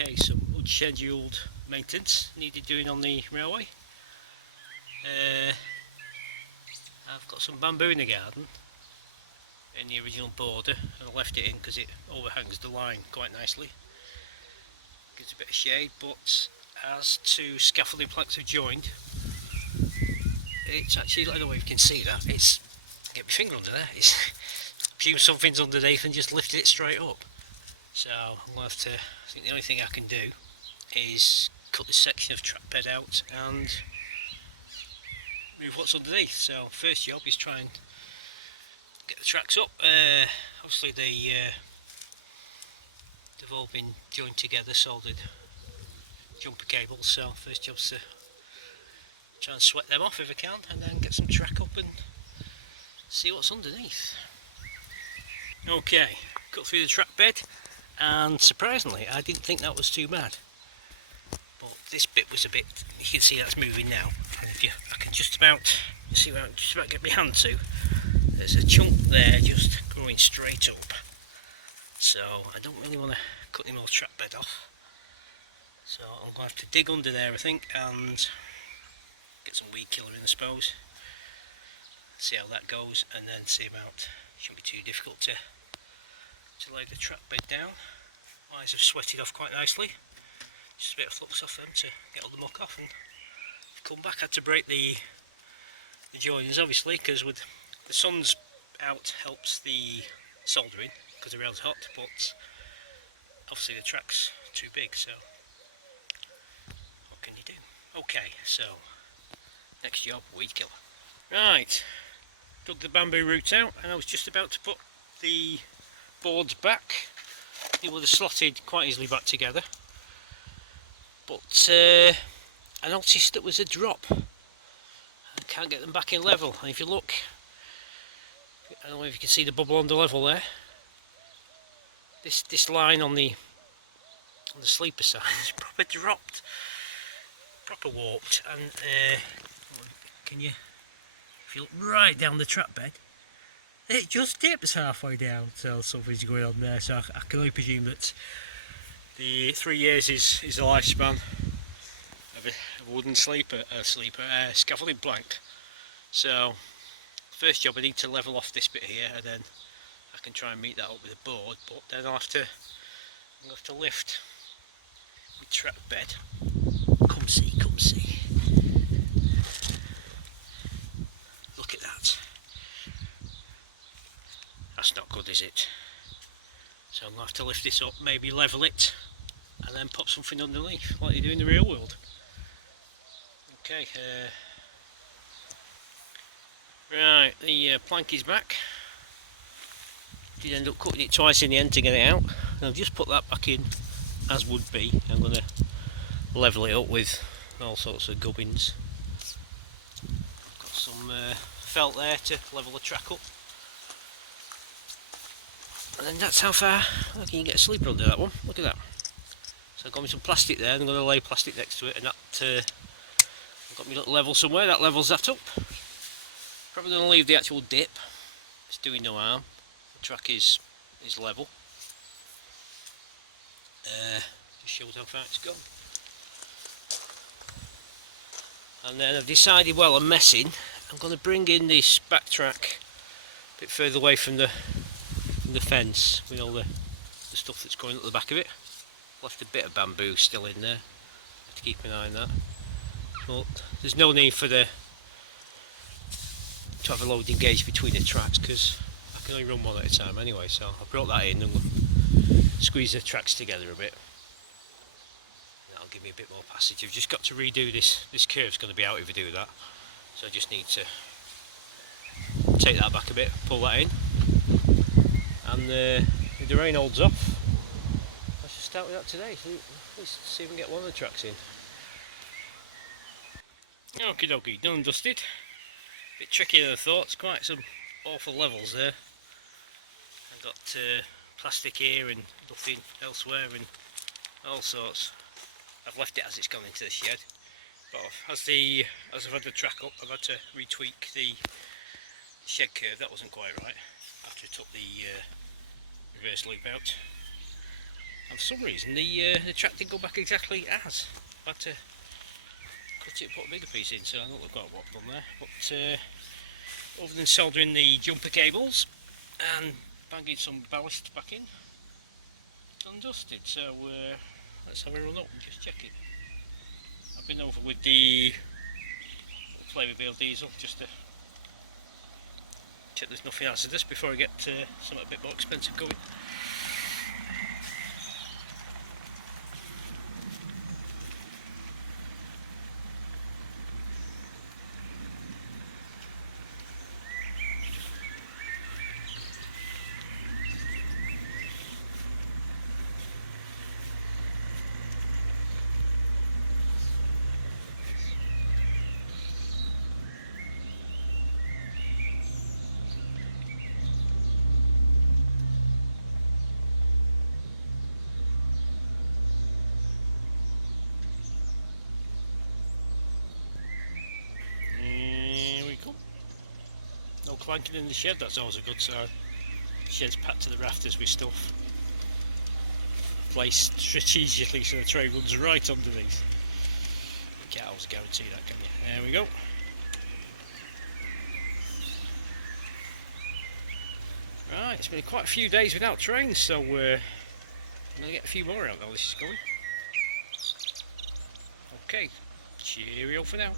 Okay, some unscheduled maintenance needed doing on the railway. I've got some bamboo in the garden in the original border, and I left it in because it overhangs the line quite nicely. Gives a bit of shade, but as two scaffolding planks have joined, it's actually, I don't know if you can see that, it's, get my finger under there, it's presume something's underneath and just lifted it straight up. So I'm going to have to, I think the only thing I can do is cut this section of track bed out and move what's underneath. So first job is try and get the tracks up. Obviously they've all been joined together, soldered jumper cables, so first job's to try and sweat them off if I can, and then get some track up and see what's underneath. Okay, cut through the track bed, and surprisingly I didn't think that was too bad, but this bit was a bit, you can see that's moving now, and if you, I can just about see where I can just about get my hand to, there's a chunk there just growing straight up, so I don't really want to cut any more track bed off, so I'm going to have to dig under there I think and get some weed killer in I suppose, see how that goes, and then see about, it shouldn't be too difficult to lay the track bed down. Lines have sweated off quite nicely, just a bit of flux off them to get all the muck off, and come back. I had to break the joiners obviously because with the sun's out helps the soldering because the rail's hot, but obviously the track's too big, so what can you do? Okay, so next job, weed killer. Right, dug the bamboo roots out and I was just about to put the boards back. It would have slotted quite easily back together, but I noticed there was a drop. I can't get them back in level, and if you look, I don't know if you can see the bubble on the level there, this line on the sleeper side is proper dropped, proper warped, and can you, if you look right down the track bed, it just dips halfway down, so something's going on there. So I can only presume that the 3 years is the lifespan of a wooden scaffolding plank. So first job, I need to level off this bit here, and then I can try and meet that up with a board. But then I'll have to lift my track bed. Come see. Look at that. That's not good, is it? So I'm going to have to lift this up, maybe level it, and then pop something underneath, like you do in the real world. Okay, right, the plank is back. Did end up cutting it twice in the end to get it out, and I've just put that back in as would be. I'm going to level it up with all sorts of gubbins. Got some felt there to level the track up. And then that's how far I can get a sleeper under that one. Look at that. So I've got me some plastic there, and I'm going to lay plastic next to it, and that I've got me little level somewhere, that levels that up. Probably going to leave the actual dip, it's doing no harm. The track is level. Just shows how far it's gone. And then I've decided, well, I'm messing, I'm going to bring in this back track a bit further away from the fence with all the stuff that's going up the back of it. Left a bit of bamboo still in there, have to keep an eye on that. But there's no need for to have a loading gauge between the tracks because I can only run one at a time anyway, so I brought that in and squeeze the tracks together a bit. That'll give me a bit more passage. I've just got to redo this curve's going to be out if I do that, so I just need to take that back a bit, pull that in. And if the rain holds off, I should start with that today, so at least see if we can get one of the tracks in. Okie dokie, done and dusted. Bit trickier than I thought, it's quite some awful levels there. I've got plastic here and nothing elsewhere and all sorts. I've left it as it's gone into the shed, but as I've had the track up, I've had to retweak the shed curve. That wasn't quite right after I took the reverse loop out. And for some reason the track didn't go back exactly as. I had to cut it and put a bigger piece in, so I don't look like what I've done there. But other than soldering the jumper cables and banging some ballast back in, it's undusted. So let's have a run up and just check it. I've been over with the Playmobil diesel just to check there's nothing hazardous before I get something a bit more expensive going. No clanking in the shed, that's always a good sign. The shed's packed to the rafters with stuff. Placed strategically so the tray runs right underneath. You can't always guarantee that, can you? There we go. Right, it's been quite a few days without trains, so I'm going to get a few more out while this is going. Okay, cheerio for now.